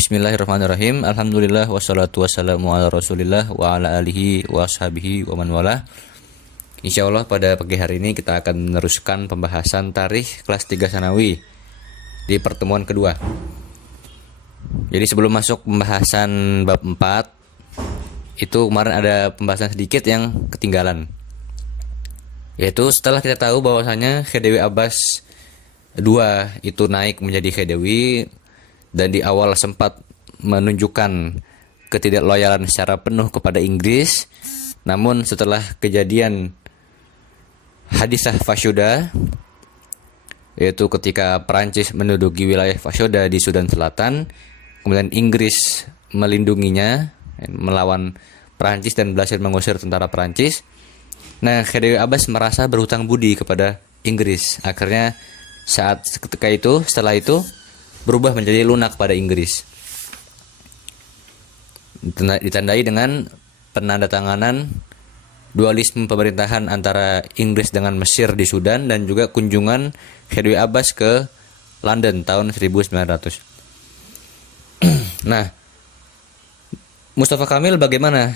Bismillahirrahmanirrahim. Alhamdulillah wassalatu wassalamu ala Rasulillah wa ala alihi wa ashabihi wa man wala. Insyaallah pada pagi hari ini kita akan meneruskan pembahasan tarikh kelas 3 Sanawi di pertemuan kedua. Jadi sebelum masuk pembahasan bab 4, itu kemarin ada pembahasan sedikit yang ketinggalan. Yaitu setelah kita tahu bahwasanya Khedive Abbas II itu naik menjadi Khedive dan di awal sempat menunjukkan ketidakloyalan secara penuh kepada Inggris, namun setelah kejadian Hadisah Fashoda, yaitu ketika Perancis menduduki wilayah Fashoda di Sudan Selatan, kemudian Inggris melindunginya melawan Perancis dan berhasil mengusir tentara Perancis. Nah, Khedive Abbas merasa berhutang budi kepada Inggris. Akhirnya setelah itu berubah menjadi lunak pada Inggris. Ditandai dengan penandatanganan dualisme pemerintahan antara Inggris dengan Mesir di Sudan dan juga kunjungan Khedive Abbas ke London tahun 1900. Nah, Mustafa Kamil bagaimana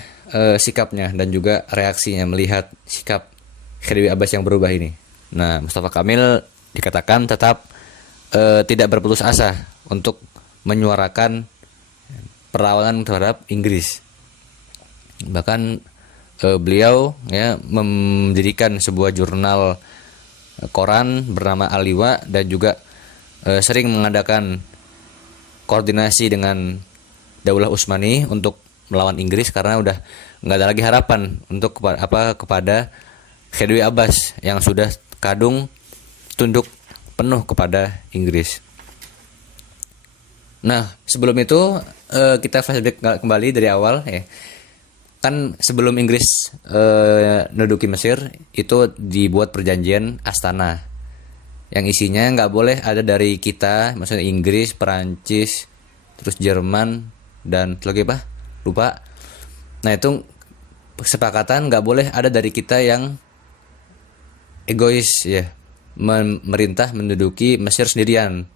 sikapnya dan juga reaksinya melihat sikap Khedive Abbas yang berubah ini? Nah, Mustafa Kamil dikatakan tetap tidak berputus asa untuk menyuarakan perlawanan terhadap Inggris. Bahkan beliau mendirikan sebuah jurnal koran bernama Al-Liwa dan juga sering mengadakan koordinasi dengan Daulah Utsmani untuk melawan Inggris karena udah nggak ada lagi harapan untuk kepada Khedive Abbas yang sudah kadung tunduk penuh kepada Inggris. Nah, sebelum itu kita flashback kembali dari awal ya. Kan sebelum Inggris menduduki Mesir itu dibuat perjanjian Astana yang isinya nggak boleh ada dari kita, maksudnya Inggris, Perancis, terus Jerman dan lagi apa? Lupa. Nah, itu kesepakatan nggak boleh ada dari kita yang egois ya, memerintah menduduki Mesir sendirian.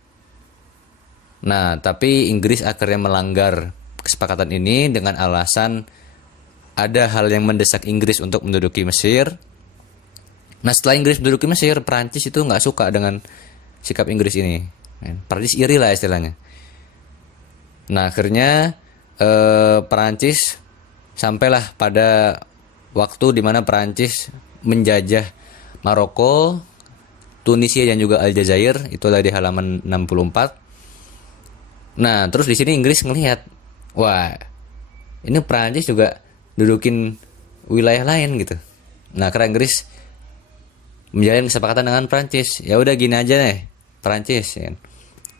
Nah, tapi Inggris akhirnya melanggar kesepakatan ini dengan alasan ada hal yang mendesak Inggris untuk menduduki Mesir. Nah, setelah Inggris menduduki Mesir, Perancis itu nggak suka dengan sikap Inggris ini. Perancis iri lah istilahnya. Nah, akhirnya Perancis sampailah pada waktu di mana Perancis menjajah Maroko, Tunisia dan juga Aljazair, itu ada di halaman 64. Nah, terus di sini Inggris ngelihat, wah, ini Perancis juga dudukin wilayah lain gitu. Nah, karena Inggris menjalin kesepakatan dengan Perancis, ya udah gini aja nih, Perancis, ya.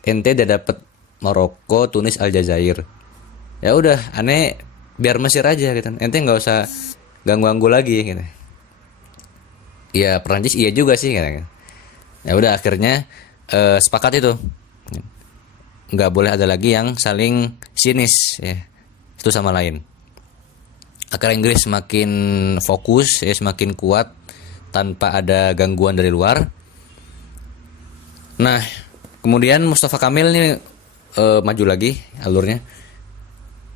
Ente udah dapet Maroko, Tunis, Aljazair. Ya udah, aneh biar Mesir aja gitu. Ente nggak usah ganggu-ganggu lagi gitu. Ya Perancis iya juga sih gitu. Ya udah akhirnya sepakat itu nggak boleh ada lagi yang saling sinis ya satu sama lain. Akhirnya Inggris semakin fokus ya, semakin kuat tanpa ada gangguan dari luar. Nah, kemudian Mustafa Kamil ini maju lagi alurnya.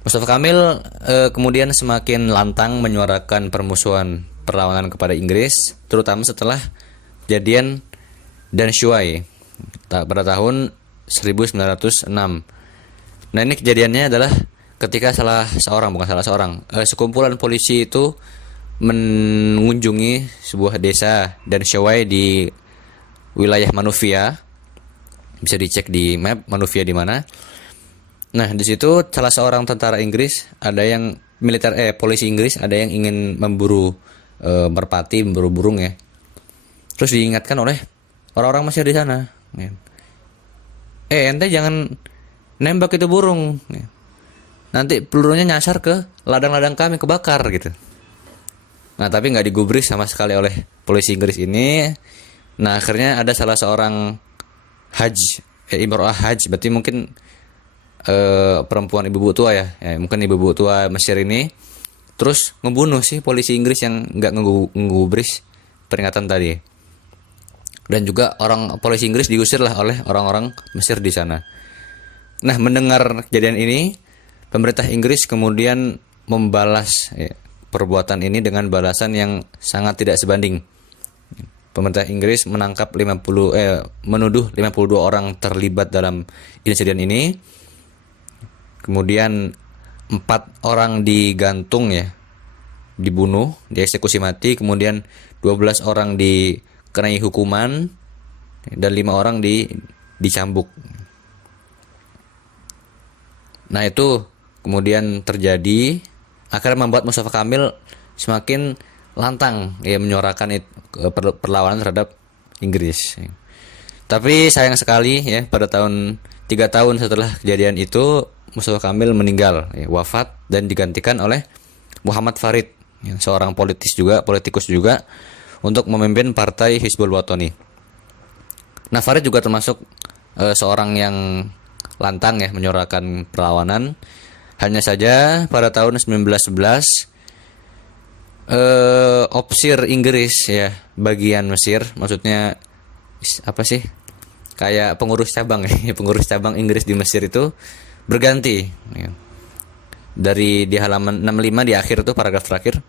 Mustafa Kamil kemudian semakin lantang menyuarakan permusuhan perlawanan kepada Inggris, terutama setelah kejadian Dan Shuai pada tahun 1906. Nah, ini kejadiannya adalah ketika sekumpulan polisi itu mengunjungi sebuah desa Dan Shuai di wilayah Manufia. Bisa dicek di map Manufia di mana. Nah, di situ salah seorang tentara Inggris, ada yang polisi Inggris ada yang ingin memburu merpati, memburu burung ya. Terus diingatkan oleh orang-orang Mesir di sana. Ente jangan nembak itu burung. Nanti pelurunya nyasar ke ladang-ladang kami, kebakar gitu. Nah, tapi nggak digubris sama sekali oleh polisi Inggris ini. Nah, akhirnya ada salah seorang imro'ah haj, berarti mungkin perempuan ibu-ibu tua ya, mungkin ibu-ibu tua Mesir ini, terus ngebunuh sih polisi Inggris yang nggak ngegubris peringatan tadi. Dan juga polisi Inggris diusir lah oleh orang-orang Mesir di sana. Nah, mendengar kejadian ini, pemerintah Inggris kemudian membalas perbuatan ini dengan balasan yang sangat tidak sebanding. Pemerintah Inggris menuduh 52 orang terlibat dalam insiden ini. Kemudian 4 orang digantung ya, dibunuh, dieksekusi mati. Kemudian 12 orang dikenai hukuman dan 5 orang dicambuk. Nah, itu kemudian terjadi, akhirnya membuat Mustafa Kamil semakin lantang ya menyuarakan perlawanan terhadap Inggris. Tapi sayang sekali ya, pada 3 tahun setelah kejadian itu Mustafa Kamil meninggal, wafat, dan digantikan oleh Muhammad Farid, seorang politikus juga untuk memimpin partai Hizbul Wathani. Nah, Farid juga termasuk seorang yang lantang ya menyuarakan perlawanan. Hanya saja pada tahun 1911 opsir Inggris ya bagian Mesir, maksudnya apa sih, kayak pengurus cabang ya, pengurus cabang Inggris di Mesir itu berganti ya. Dari di halaman 65 di akhir itu paragraf terakhir,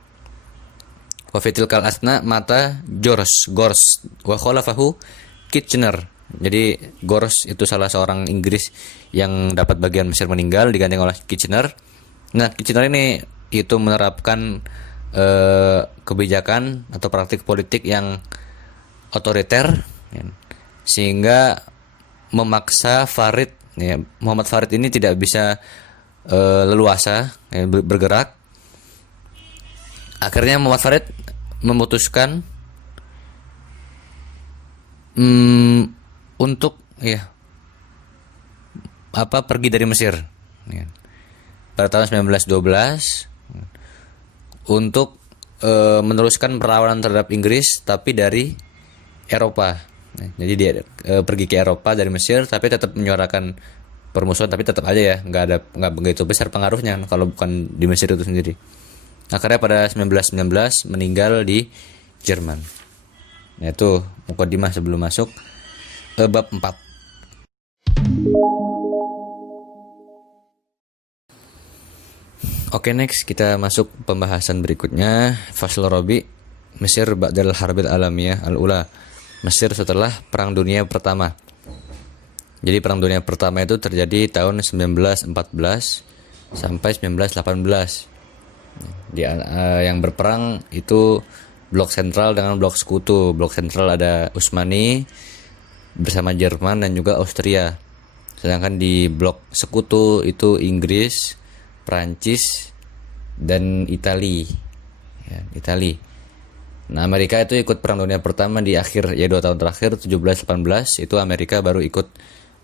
wa fitil kal asna mata Gors wa khalafahu Kitchener. Jadi Gors itu salah seorang Inggris yang dapat bagian Mesir meninggal, diganti oleh Kitchener. Nah, Kitchener ini itu menerapkan kebijakan atau praktik politik yang otoriter ya, sehingga memaksa Muhammad Farid ini tidak bisa leluasa ya, bergerak. Akhirnya Muhammad Farid memutuskan untuk pergi dari Mesir ya, pada tahun 1912 untuk meneruskan perlawanan terhadap Inggris tapi dari Eropa. Jadi dia pergi ke Eropa dari Mesir, tapi tetap menyuarakan permusuhan, tapi tetap aja ya nggak begitu besar pengaruhnya kalau bukan di Mesir itu sendiri. Akhirnya pada 1919 meninggal di Jerman. Nah, itu mukadimah sebelum masuk bab 4. Oke, next kita masuk pembahasan berikutnya. Fasl Rabi, Mesir ba'dal harbil alamiyah al-ula. Mesir setelah Perang Dunia Pertama. Jadi Perang Dunia Pertama itu terjadi tahun 1914 sampai 1918. Yang berperang itu blok sentral dengan blok sekutu. Blok sentral ada Utsmani bersama Jerman dan juga Austria. Sedangkan di blok sekutu itu Inggris, Prancis, dan Itali. Nah, Amerika itu ikut Perang Dunia Pertama di akhir 2 tahun terakhir 17-18 itu Amerika baru ikut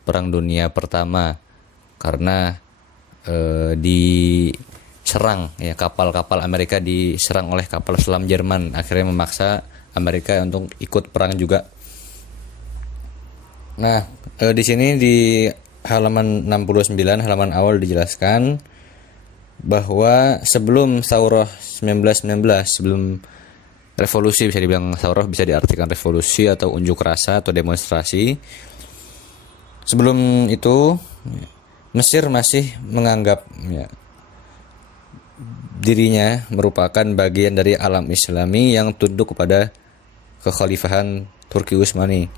Perang Dunia Pertama karena diserang ya, kapal-kapal Amerika diserang oleh kapal selam Jerman, akhirnya memaksa Amerika untuk ikut perang juga. Nah, di sini di halaman 69 halaman awal dijelaskan bahwa sebelum Saurah 1919, sebelum revolusi, bisa dibilang Saurah bisa diartikan revolusi atau unjuk rasa atau demonstrasi. Sebelum itu Mesir masih menganggap dirinya merupakan bagian dari alam Islami yang tunduk kepada kekhalifahan Turki Utsmani.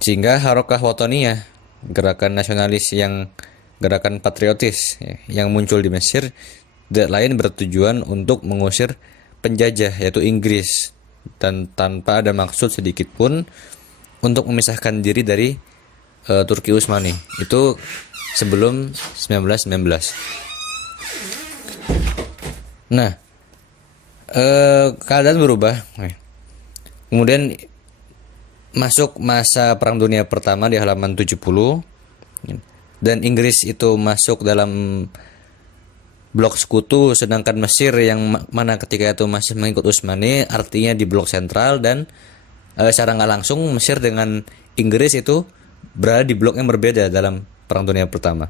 Sehingga Harokah Wataniyah, gerakan nasionalis gerakan patriotis yang muncul di Mesir tidak lain bertujuan untuk mengusir penjajah yaitu Inggris, dan tanpa ada maksud sedikit pun untuk memisahkan diri dari Turki Utsmani. Itu sebelum 1919. Nah, keadaan berubah. Kemudian masuk masa Perang Dunia Pertama di halaman 70. dan Inggris itu masuk dalam blok sekutu, sedangkan Mesir yang mana ketika itu masih mengikut Utsmani, artinya di blok sentral, dan secara nggak langsung Mesir dengan Inggris itu berada di blok yang berbeda dalam Perang Dunia Pertama.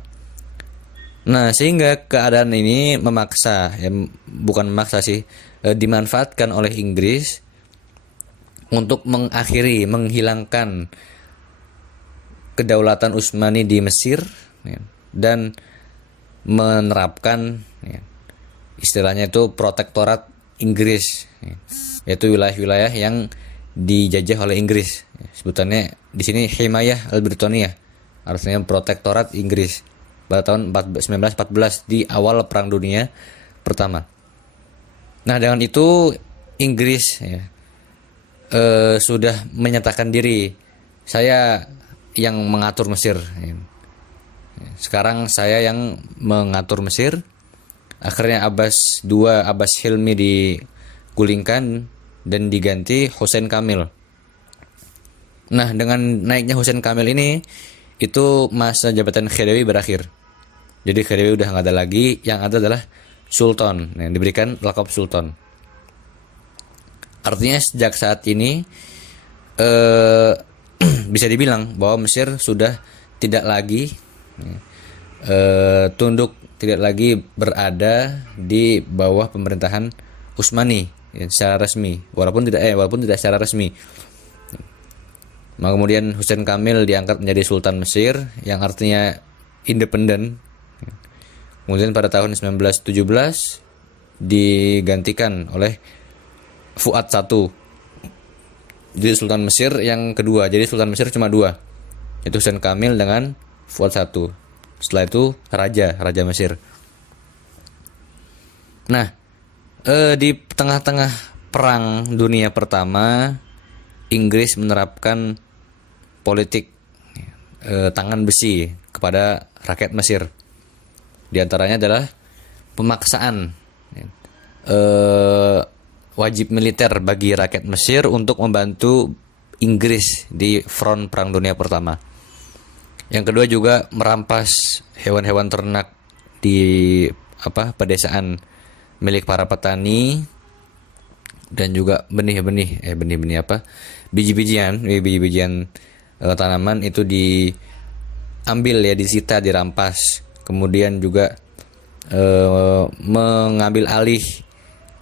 Nah, sehingga keadaan ini memaksa, ya bukan memaksa sih, dimanfaatkan oleh Inggris untuk menghilangkan kedaulatan Utsmani di Mesir, ya, dan menerapkan, ya, istilahnya itu protektorat Inggris, ya, yaitu wilayah-wilayah yang dijajah oleh Inggris. Ya, sebutannya di sini Himayah al-Britania, artinya protektorat Inggris pada tahun 1914 di awal Perang Dunia Pertama. Nah, dengan itu Inggris, ya, sudah menyatakan diri, saya yang mengatur Mesir. Ya. Sekarang saya yang mengatur Mesir. Akhirnya Abbas Hilmi digulingkan dan diganti Hussein Kamil. Nah, dengan naiknya Hussein Kamil ini, itu masa jabatan Khedivi berakhir. Jadi Khedivi udah nggak ada lagi, yang ada adalah Sultan, yang diberikan lakab Sultan. Artinya sejak saat ini bisa dibilang bahwa Mesir sudah tidak lagi tunduk, tidak lagi berada di bawah pemerintahan Utsmani, ya, secara resmi, walaupun tidak secara resmi. Nah, kemudian Hussein Kamil diangkat menjadi Sultan Mesir, yang artinya independen. Kemudian pada tahun 1917 digantikan oleh Fuad I, jadi Sultan Mesir yang kedua. Jadi Sultan Mesir cuma dua, yaitu Hussein Kamil dengan Fuad I. Setelah itu Raja Mesir. Nah, di tengah-tengah Perang Dunia Pertama, Inggris menerapkan politik tangan besi kepada rakyat Mesir. Di antaranya adalah pemaksaan wajib militer bagi rakyat Mesir untuk membantu Inggris di front Perang Dunia Pertama. Yang kedua juga merampas hewan-hewan ternak di pedesaan milik para petani, dan juga biji-bijian tanaman itu diambil, ya, disita, dirampas. Kemudian juga mengambil alih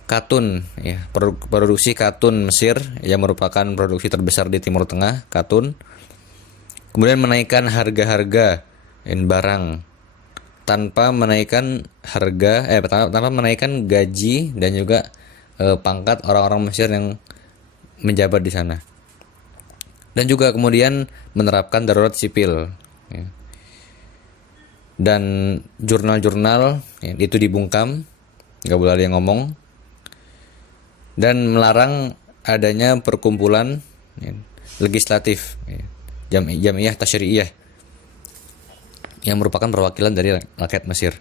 katun, ya, produksi katun Mesir yang merupakan produksi terbesar di Timur Tengah, katun. Kemudian menaikkan harga-harga barang tanpa menaikkan gaji dan juga pangkat orang-orang Mesir yang menjabat di sana. Dan juga kemudian menerapkan darurat sipil, ya. Dan jurnal-jurnal, ya, itu dibungkam, nggak boleh ada yang ngomong, dan melarang adanya perkumpulan, ya, legislatif, ya, Jamiyah Tasyri'iyah, yang merupakan perwakilan dari rakyat Mesir.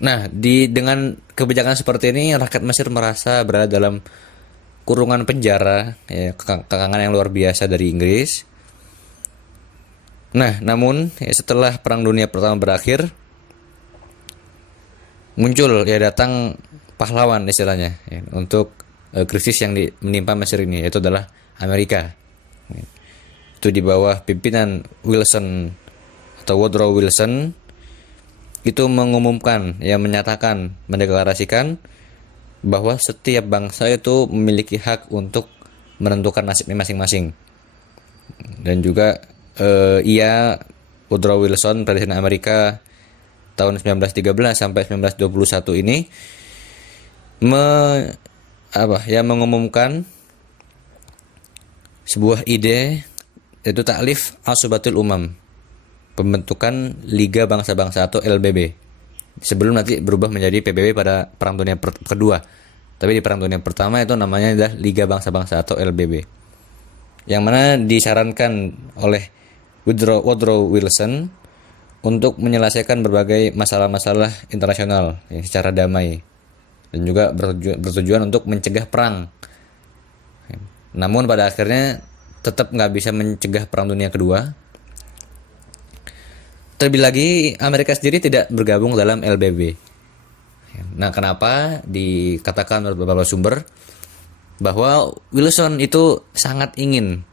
Nah, dengan kebijakan seperti ini, rakyat Mesir merasa berada dalam kurungan penjara, ya, kekangan yang luar biasa dari Inggris. Nah, namun, ya, setelah Perang Dunia Pertama berakhir, muncul, ya, datang pahlawan istilahnya, ya, untuk krisis yang menimpa Mesir ini, yaitu adalah Amerika. Itu di bawah pimpinan Wilson atau Woodrow Wilson, itu mengumumkan, ya, menyatakan, mendeklarasikan bahwa setiap bangsa itu memiliki hak untuk menentukan nasibnya masing-masing. Dan juga Woodrow Wilson, Presiden Amerika tahun 1913 sampai 1921 ini mengumumkan sebuah ide, yaitu taklif Asubatul Umam, pembentukan Liga Bangsa-Bangsa atau LBB, sebelum nanti berubah menjadi PBB pada Perang Dunia Kedua. Tapi di Perang Dunia Pertama itu namanya adalah Liga Bangsa-Bangsa atau LBB, yang mana disarankan oleh Woodrow Wilson untuk menyelesaikan berbagai masalah-masalah internasional, ya, secara damai, dan juga bertujuan untuk mencegah perang. Namun pada akhirnya tetap nggak bisa mencegah Perang Dunia Kedua. Terlebih lagi Amerika sendiri tidak bergabung dalam LBB. Nah, kenapa dikatakan menurut beberapa sumber bahwa Wilson itu sangat ingin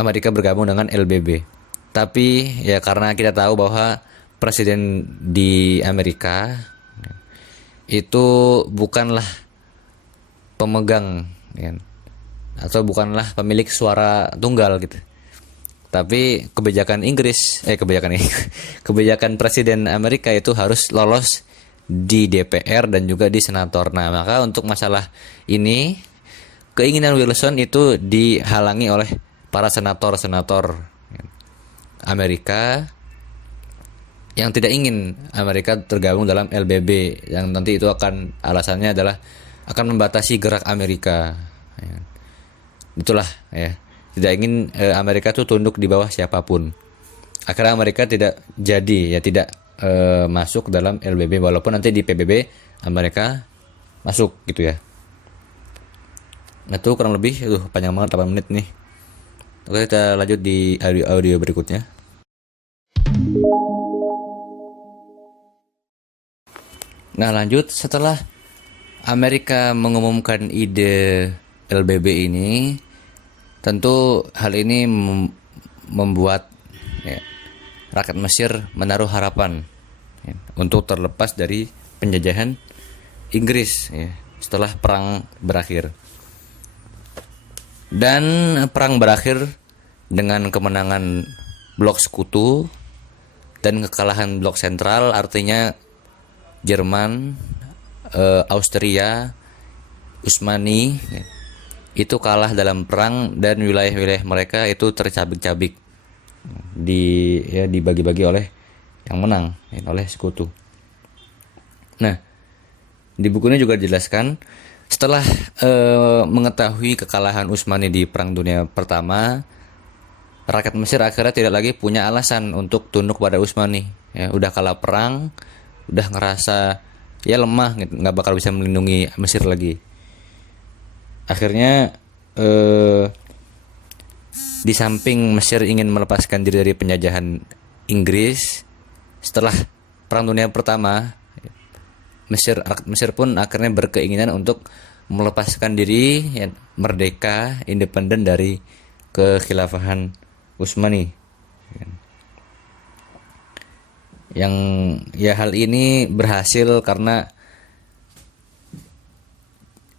Amerika bergabung dengan LBB. Tapi ya karena kita tahu bahwa presiden di Amerika itu bukanlah pemegang ya, atau bukanlah pemilik suara tunggal gitu. Tapi kebijakan Inggris, kebijakan presiden Amerika itu harus lolos di DPR dan juga di senator. Nah, maka untuk masalah ini keinginan Wilson itu dihalangi oleh para senator-senator Amerika yang tidak ingin Amerika tergabung dalam LBB, yang nanti itu akan alasannya adalah akan membatasi gerak Amerika. Itulah ya. Tidak ingin Amerika tuh tunduk di bawah siapapun. Akhirnya Amerika tidak jadi ya, tidak masuk dalam LBB, walaupun nanti di PBB Amerika masuk gitu ya. Nah itu kurang lebih panjang banget 8 menit nih. Oke, kita lanjut di audio berikutnya. Nah lanjut, setelah Amerika mengumumkan ide LBB ini, tentu hal ini membuat ya, rakyat Mesir menaruh harapan ya, untuk terlepas dari penjajahan Inggris ya, setelah perang berakhir. Dan perang berakhir dengan kemenangan blok sekutu dan kekalahan blok sentral, artinya Jerman, Austria, Utsmani ya, itu kalah dalam perang dan wilayah-wilayah mereka itu tercabik-cabik, dibagi-bagi oleh yang menang ya, oleh sekutu. Nah, di buku ini juga dijelaskan setelah mengetahui kekalahan Utsmani di Perang Dunia Pertama, rakyat Mesir akhirnya tidak lagi punya alasan untuk tunduk pada Utsmani. Ya, udah kalah perang, udah ngerasa ya lemah, gitu, nggak bakal bisa melindungi Mesir lagi. Akhirnya di samping Mesir ingin melepaskan diri dari penjajahan Inggris, setelah Perang Dunia Pertama, Mesir pun akhirnya berkeinginan untuk melepaskan diri ya, merdeka, independen dari kekhilafahan Utsmani. Yang ya hal ini berhasil karena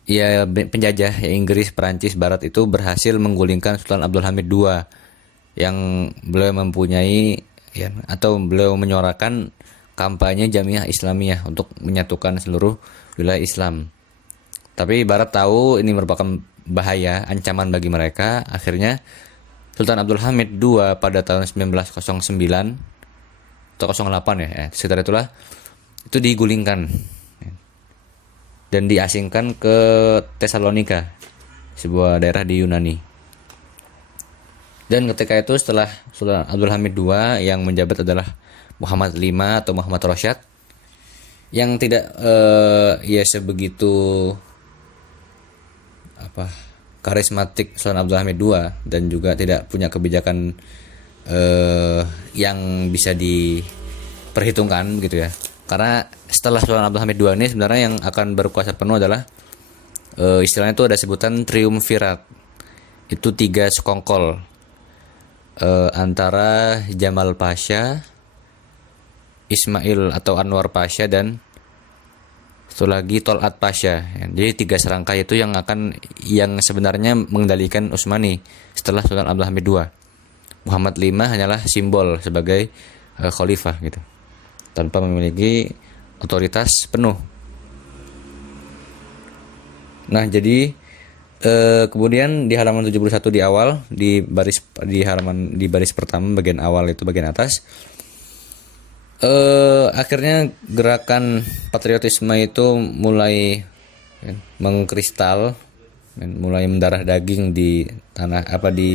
ya penjajah ya, Inggris, Perancis, Barat itu berhasil menggulingkan Sultan Abdul Hamid II yang beliau mempunyai ya, atau beliau menyuarakan kampanye Jamiah Islamiyah untuk menyatukan seluruh wilayah Islam. Tapi Barat tahu ini merupakan bahaya, ancaman bagi mereka. Akhirnya Sultan Abdul Hamid II pada tahun 1909 atau 08 ya, sekitar itulah, itu digulingkan dan diasingkan ke Tesalonika, sebuah daerah di Yunani. Dan ketika itu setelah Sultan Abdul Hamid II yang menjabat adalah Muhammad V atau Muhammad Rasyad, yang tidak ya sebegitu karismatik Sultan Abdul Hamid II dan juga tidak punya kebijakan yang bisa diperhitungkan gitu ya. Karena setelah Sultan Abdul Hamid II ini sebenarnya yang akan berkuasa penuh adalah istilahnya itu ada sebutan triumvirat. Itu 3 sekongkol antara Jamal Pasha, Ismail atau Anwar Pasha, dan satu lagi Tolat Pasha. Jadi 3 serangkai itu yang sebenarnya mengendalikan Utsmani setelah Sultan Abdul Hamid II. Muhammad V hanyalah simbol sebagai khalifah gitu, tanpa memiliki otoritas penuh. Nah, jadi kemudian di halaman 71 di awal, di baris pertama bagian awal itu bagian atas, akhirnya gerakan patriotisme itu mulai mengkristal, mulai mendarah daging di di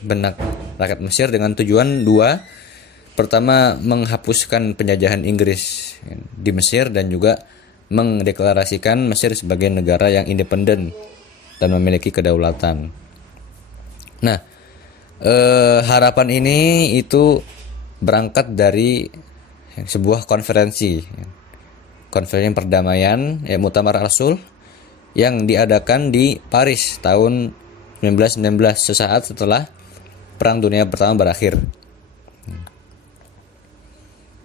benak rakyat Mesir dengan tujuan 2. Pertama, menghapuskan penjajahan Inggris di Mesir dan juga mendeklarasikan Mesir sebagai negara yang independen dan memiliki kedaulatan. Nah, harapan ini itu berangkat dari sebuah konferensi perdamaian, Muktamar Al-Sulh, yang diadakan di Paris tahun 1919, sesaat setelah Perang Dunia Pertama berakhir.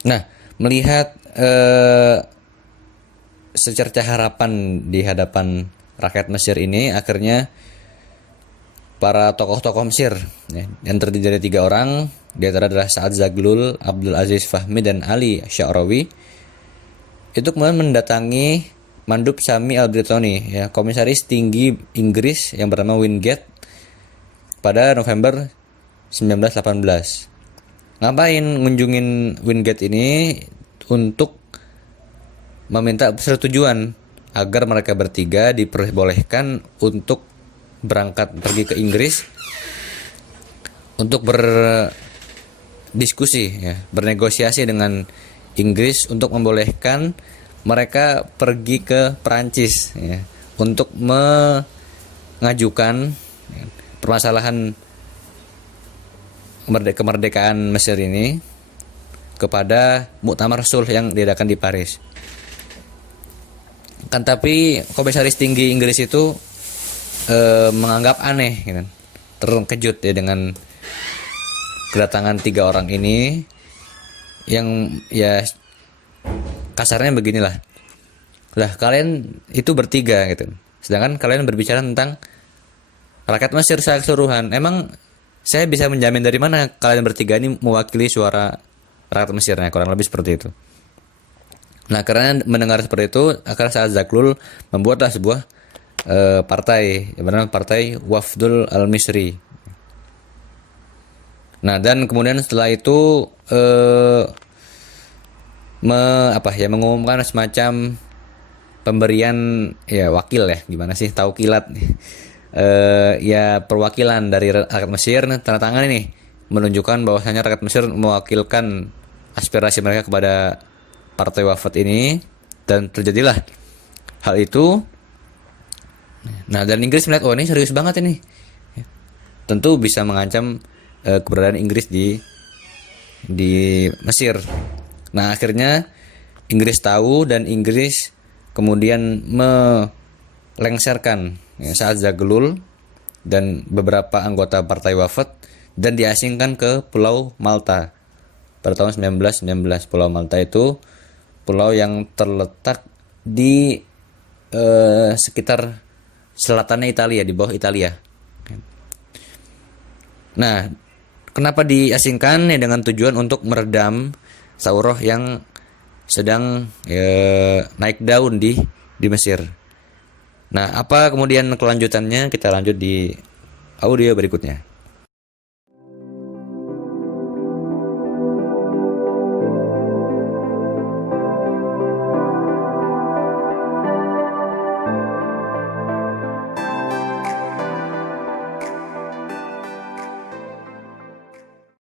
Nah, melihat secerca harapan di hadapan rakyat Mesir ini, akhirnya para tokoh-tokoh Mesir, yang terdiri dari 3 orang, di antara adalah Sa'ad Zaglul, Abdul Aziz Fahmi, dan Ali Sya'rawi, itu kemudian mendatangi Mandub Sami Al-Britoni, komisaris tinggi Inggris yang bernama Wingate, pada November 1918. Ngapain ngunjungin Wingate ini? Untuk meminta persetujuan agar mereka bertiga diperbolehkan untuk berangkat pergi ke Inggris untuk berdiskusi, bernegosiasi dengan Inggris untuk membolehkan mereka pergi ke Perancis, untuk mengajukan permasalahan kemerdekaan Mesir ini kepada Muktamar Sulh yang diadakan di Paris. Kan tapi komisaris tinggi Inggris itu menganggap aneh, terkejut dengan kedatangan 3 orang ini, yang kasarnya beginilah, lah kalian itu bertiga sedangkan kalian berbicara tentang rakyat Mesir secara keseluruhan. Emang saya bisa menjamin dari mana kalian bertiga ini mewakili suara rakyat Mesir? Kurang lebih seperti itu. Nah, karena mendengar seperti itu, akhirnya Sa'ad Zaglul membuatlah sebuah partai yang bernama Partai Wafdul Al-Misri. Nah, dan kemudian setelah itu mengumumkan semacam pemberian wakil, gimana sih, taukilat, perwakilan dari rakyat Mesir, tanda tangan ini menunjukkan bahwasanya rakyat Mesir mewakilkan aspirasi mereka kepada Partai Wafd ini, dan terjadilah hal itu. Nah, dan Inggris melihat, ini serius banget ini, tentu bisa mengancam keberadaan Inggris di Mesir. Nah, akhirnya Inggris tahu, dan Inggris kemudian melengsarkan Sa'ad Zaglul dan beberapa anggota Partai Wafd dan diasingkan ke Pulau Malta pada tahun 1919. Pulau Malta itu pulau yang terletak di sekitar selatannya Italia, di bawah Italia. Nah, kenapa diasingkan? Dengan tujuan untuk meredam Sauroh yang sedang naik daun di Mesir. Nah, apa kemudian kelanjutannya? Kita lanjut di audio berikutnya.